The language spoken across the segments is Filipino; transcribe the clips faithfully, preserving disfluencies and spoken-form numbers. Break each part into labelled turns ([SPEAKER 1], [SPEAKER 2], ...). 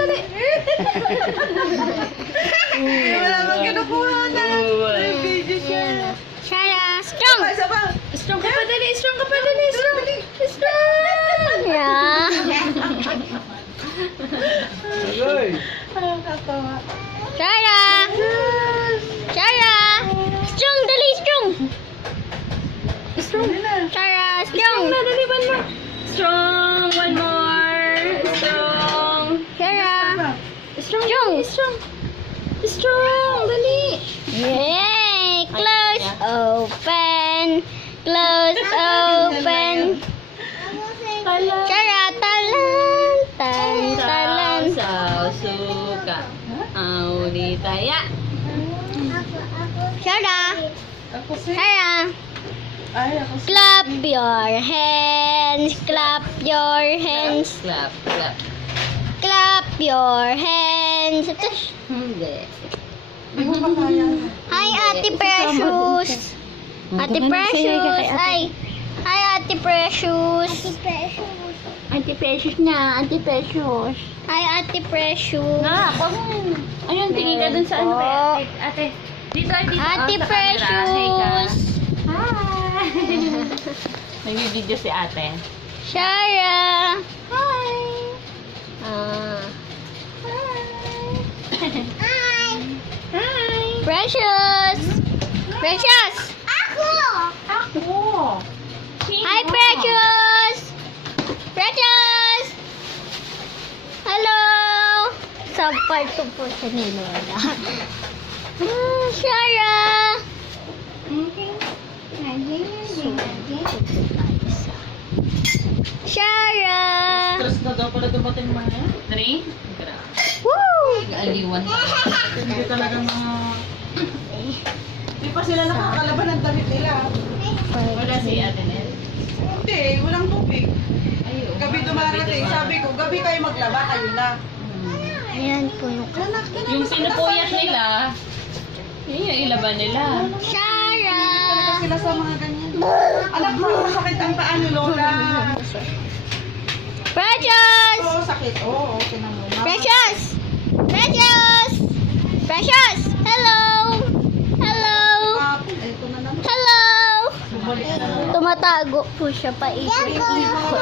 [SPEAKER 1] dali. Wala bang kinukuha na. May video siya.
[SPEAKER 2] Shara, strong.
[SPEAKER 1] Isa pa.
[SPEAKER 3] Strong ka pa, dali. Strong ka pa, dali. Strong.
[SPEAKER 2] Strong. Yeah.
[SPEAKER 4] Agoy!
[SPEAKER 1] Nakakatawa.
[SPEAKER 2] Shara. Shara. Strong, dali, strong.
[SPEAKER 3] Strong.
[SPEAKER 2] Shara,
[SPEAKER 3] Strong
[SPEAKER 2] strong.
[SPEAKER 3] na, dali. One more. Strong. One more. Strong.
[SPEAKER 2] Shara.
[SPEAKER 3] Strong. Strong. Strong. Strong. Dali.
[SPEAKER 2] Yay! Close, open. Close, open.
[SPEAKER 3] Tala.
[SPEAKER 2] Shara, talan. Tan, talan.
[SPEAKER 3] Saw, suka. Audi, taya.
[SPEAKER 2] Shara.
[SPEAKER 1] Ako si...
[SPEAKER 2] Shara.
[SPEAKER 1] Ay, ako si...
[SPEAKER 2] Clap your hands. Clap your hands.
[SPEAKER 3] Clap, clap.
[SPEAKER 2] Clap your hands. Tush.
[SPEAKER 3] Hindi.
[SPEAKER 1] Hindi mo pa kaya.
[SPEAKER 2] Hi, Ate Precious. Ate Precious. Ay. Hi, Ate Precious.
[SPEAKER 3] Auntie Precious na, Auntie Precious.
[SPEAKER 2] Hi, Ate Precious.
[SPEAKER 3] Nga, ako mo. Ayun, tingin ka dun sa ano ba? Ate, ate. Dito, ay dito.
[SPEAKER 2] Ate
[SPEAKER 3] oh, sa camera. Hey ka.
[SPEAKER 2] Precious.
[SPEAKER 3] Hi! Nag-video si ate.
[SPEAKER 2] Shara. Hi. Ah. Hi.
[SPEAKER 3] Hi!
[SPEAKER 2] Precious. Precious. Ako.
[SPEAKER 3] Ako!
[SPEAKER 2] Hi, Precious. Precious. Hello. Sampal to po sa nilola. Ah, Shara. Shara.
[SPEAKER 4] Stress na daw pala dumating mga yan.
[SPEAKER 3] Three? Grabe.
[SPEAKER 2] Woo.
[SPEAKER 3] Aliwan.
[SPEAKER 4] Hindi talaga mga... Hindi pa sila nakakalaban ng damit nila.
[SPEAKER 3] Wala si ate Nel.
[SPEAKER 4] Hindi, walang tubig.
[SPEAKER 3] Ay, oo.
[SPEAKER 4] Gabi dumarating. Sabi ko, gabi kayo maglaba, kayo na.
[SPEAKER 2] Ayan po yung
[SPEAKER 4] Anak,
[SPEAKER 3] Yung pinupuyat nila, yun yung ilaban nila.
[SPEAKER 2] Shara.
[SPEAKER 4] talaga sila sa mga ganyan. Anak mo, sakit ang paa ni Lola.
[SPEAKER 2] Precious.
[SPEAKER 4] Oo, sakit. Oo, okay na muna.
[SPEAKER 2] Precious. Precious. Precious. Hello. Hello.
[SPEAKER 4] Ah, Ito na naman.
[SPEAKER 2] Hello.
[SPEAKER 4] Bumalik na.
[SPEAKER 2] Tumatago po siya paikot-ikot.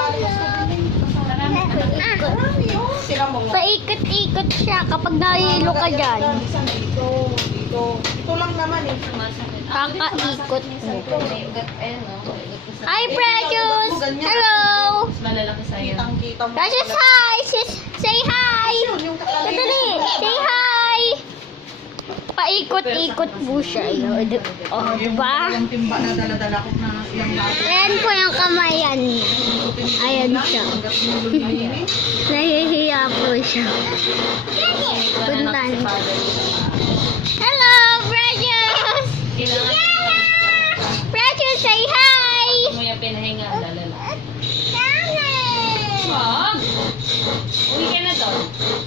[SPEAKER 2] Paikot.
[SPEAKER 4] Sila mo nga.
[SPEAKER 2] Paikot-ikot siya kapag nahilo ka dyan.
[SPEAKER 4] Minsan dito, dito. Ito lang naman eh.
[SPEAKER 2] Kakaikot mo.
[SPEAKER 3] May ugat, eh, no? May ugat ko sa-
[SPEAKER 2] Hi, Precious. Hello.
[SPEAKER 3] Mas malalaki sa'yo.
[SPEAKER 4] Kitang-kita mo.
[SPEAKER 2] Precious, hi. Sis- Say hi.
[SPEAKER 4] Yun, yung kakalinis.
[SPEAKER 2] Dali. Say hi. Paikot-ikot po siya. Yun. Oh, diba?
[SPEAKER 4] Yung timba na dala-dala ko na yung lahat.
[SPEAKER 2] Ayan po yung kamayan niya. Ayan siya.
[SPEAKER 4] Hanggat nilog na yun eh.
[SPEAKER 2] Nahihiya po siya. Puntan. Hello, Precious.
[SPEAKER 3] Kailangan
[SPEAKER 2] Precious, say hi.
[SPEAKER 3] mo yung pinahinga, lalala. Wag! Uwi ka na doon.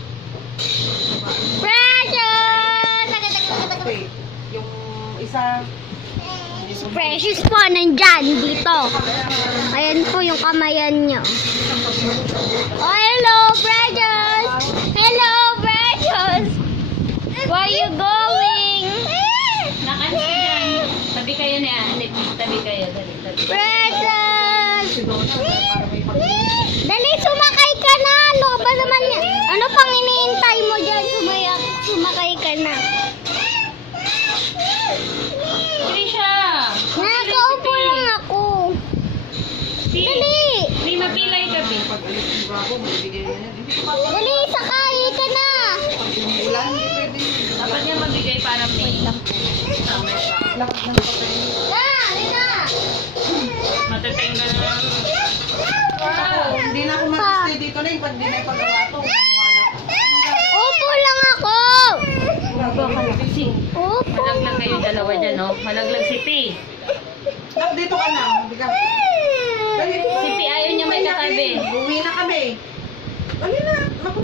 [SPEAKER 2] Precious.
[SPEAKER 4] Okay. Yung isa,
[SPEAKER 2] Precious po, nandyan, dito. Ayan po yung kamayan niya. Oh, hello, Precious. Hello, Precious. Where you going?
[SPEAKER 3] Nakalis ka dyan. Tabi kayo na yan. Tabi kayo. Dali, tabi.
[SPEAKER 2] Precious.
[SPEAKER 4] si Donna, para may pag-
[SPEAKER 2] Dali, sumakay ka na. Ano ba naman yan? Ano pang iniintay mo dyan? Sumayak, sumakay ka na.
[SPEAKER 3] Trisha!
[SPEAKER 2] Nakaupo lang ako. Dali.
[SPEAKER 3] May mapilay ka, Bi.
[SPEAKER 4] Pag alis ng bravo, magbibigay na yan. Hindi ko pa
[SPEAKER 2] Dali, sakay ka na.
[SPEAKER 4] pag umuulan, hindi pwede.
[SPEAKER 3] Dapat niya mabigay para may...
[SPEAKER 4] Lakas ng papel.
[SPEAKER 2] Na, dali na.
[SPEAKER 3] Matatenga na.
[SPEAKER 4] Ako, hindi na ako mag-stay dito na yung pag di na yung paggawa to. Gumawa na ako.
[SPEAKER 2] Upo lang ako. Upo.
[SPEAKER 3] Malaglag kayo dalawa dyan, no? Malaglag si P.
[SPEAKER 4] Nak, dito ka na. Hindi ka. Dali,
[SPEAKER 3] Si P ayaw niya may katabi.
[SPEAKER 4] Uwi na kami. Dali na.